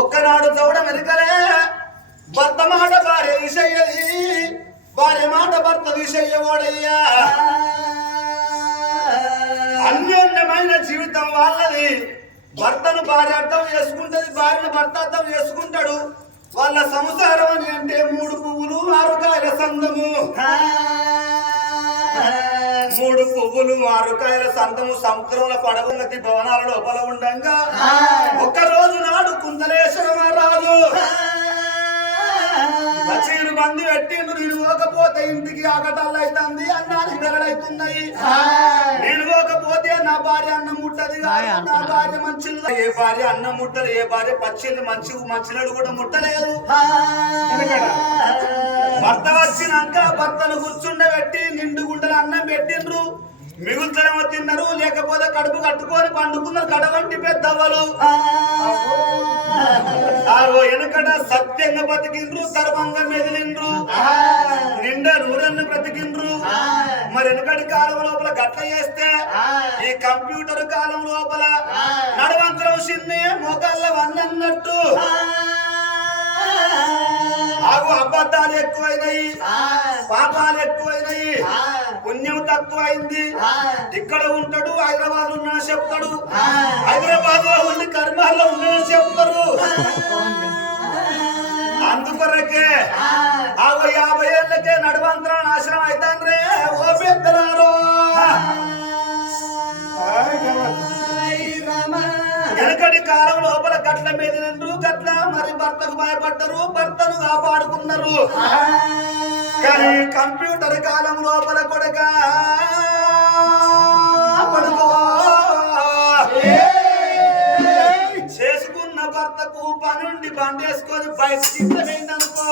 ఒక్కనాడు చౌడ వెనుకలే భర్త మాట భార్య విషయ్యది, భార్య మాట భర్త విషయ్యవాడయ్యా. అన్యోన్యమైన జీవితం వాళ్ళది. భర్తను భార్య అర్థం చేసుకుంటది, భార్యను భర్త అర్థం చేసుకుంటాడు. వాళ్ళ సంసారం అని అంటే 3 పువ్వులు 6 కాయల సందము. 3 పువ్వులు 6 కాయల సందము సముద్రంలో పడవగతి భవనాల లోపల ఉండంగా ఒక్కరోజు నాడు కుందలేశ్వర మహారాజు పచీరు మంది పెట్టిండు. నేను పోకపోతే ఇంటికి ఆకటాలు అవుతుంది, అన్నానికి వెరడైతున్నాయి. నేను పోకపోతే నా భార్య అన్నం ముట్టది, నా భార్య మంచిలు. ఏ భార్య అన్నం ముట్టదు, ఏ భార్య పచ్చిళ్ళు మంచినడు కూడా ముట్టలేదు. భర్త వచ్చినాక భర్తను కూర్చుండబెట్టి నిండు గుండెలు అన్నం పెట్టిండ్రు. మిగులుతనేమో తిన్నారు, లేకపోతే కడుపు కట్టుకొని పండుకున్నారు. కడవంటి పెద్దవ్వలు వెనకట సత్యంగా బతికిండ్రు, ధర్మంగా మెదిలిండ్రు, నిండా నూరన్ను బ్రతికిండ్రు. మరి వెనకటి కాలం లోపల గట్ల చేస్తే ఈ కంప్యూటర్ కాలం లోపల నడవంతరం చిన్నే మోకాళ్ళ వన్నట్టు ఆగు అబద్ధాలు ఎక్కువైనాయి, పాపాలు ఎక్కువైనాయి, పుణ్యం తక్కువైంది. ఇక్కడ ఉంటాడు, హైదరాబాద్ ఉన్నా చెప్తాడు, హైదరాబాద్ లో ఉండి కర్మాల్లో ఉన్నాడని చెప్తారు. అందుకొరకే 50 ఏళ్ళకే నడువంతర నాశనం అవుతాండ్రే ఓ పెద్దలారో. వెనకటి కాలం లోపల గట్ల మీద నిండ్రు, గట్ల మరి భర్తకు భయపడ్డరు, భర్తను కాపాడుకున్నారు. కానీ కంప్యూటర్ కాలం లోపల కొడక చేసుకున్న భర్తకు పనుండి బండేసుకొని బయట తింటేందనుకో,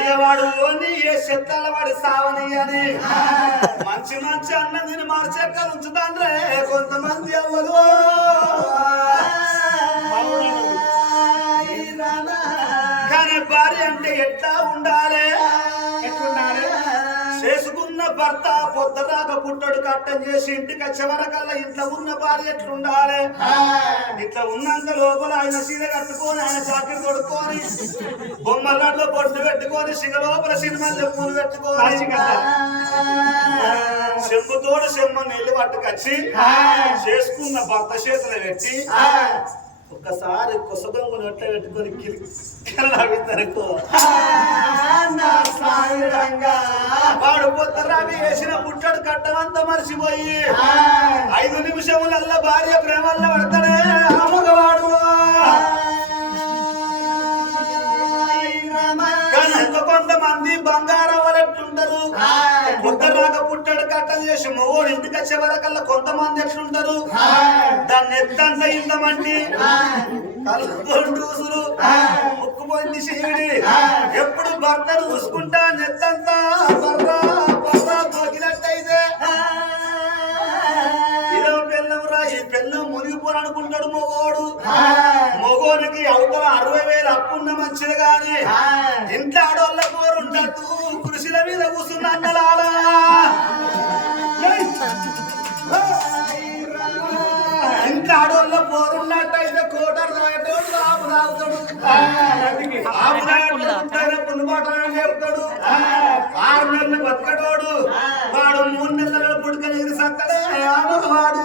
ఇక వాడు ఓని ఏ చెత్తాల వాడి సావని అని మంచి మంచి అన్నం తిని మార్చెక్కలు ఉంచుతాండ్రే కొంతమంది అవ్వరు. కానీ భార్య అంటే ఎట్లా ఉండాలి, చేసుకున్న భర్త పొద్దుదాకా పుట్టడు కట్టం చేసి ఇంటికి వచ్చేవరకల్లా ఇంట్లో ఉన్న భార్య ఎట్లుండాలి. ఇట్లా ఉన్నంత లోపల ఆయన చీర కట్టుకొని, ఆయన చాకరీ కొడుకొని, బొమ్మల్లో పొట్టు పెట్టుకొని, సిగ లోపల సినిమాల్లో పూలు పెట్టుకొని, చెంబుతోడు చెమ్మ నీళ్లు పట్టుకొచ్చి చేసుకున్న భర్త చేతులు పెట్టి ఒక్కసారి కొసదొంగ నొట్ల పెట్టుకొని కిరలాడుకో వాడు పొత్తరావి వేసిన పుట్టడు కట్టమంతా మర్చిపోయి 5 నిమిషములల్లా భార్య ప్రేమల్లో పడతాడే అమ్మగవాడు. కొంతమంది బంగారం వాళ్ళెట్లుంటారు, పొత్తరాక పుట్టడు కట్టం చేసి మొగోడు ఇంటికి వచ్చే వరకల్లా కొంతమంది ఎట్లుంటారు, దాన్ని ఎత్తంతా ఇంతమంది కలుపులు ముక్కుపోయింది శివుడి. ఎప్పుడు భర్తను చూసుకుంటా నెత్తంతా బర్రా బర్రా తోకినట్టయితే ఇదో పెళ్ళంరా, ఈ పెళ్ళం మునిగిపోననుకుంటాడు మొగోడు. మొగోనికి అవతల 60,000 అప్పున్న మంచిది గాని ఇంట్లో ఆడోళ్ళ కూరుంటూ కృషిల మీద కూర్చున్న అన్నలాలా. ఇంట్లో ఆడోళ్ళ పోరున్నట్టయితే కోటర్ తాగేటోడు ఆపు తాగుతాడు, ఆపు తాగేటోడు పుల్లుబాటని చెప్తాడు. 6 నెలలు బతకటోడు వాడు 3 నెలల పుట్టుకని ఎగిరిసక్కడే వాడు.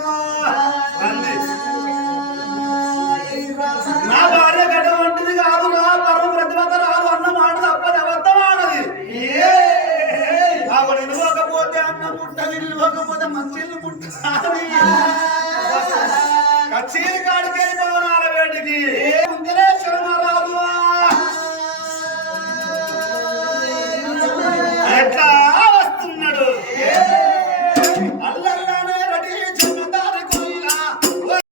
నా భార్య గడ్డ వంటిది కాదు, నా పరమ ప్రతిభత రాదు అన్న మాట తప్పది, అబద్ధం ఆడది. ఆవిడ నిలవకపోతే అన్నం ముట్టది, నిలవకపోతే మంచిళ్ళు ముట్టాలి. కచేరి కాడికి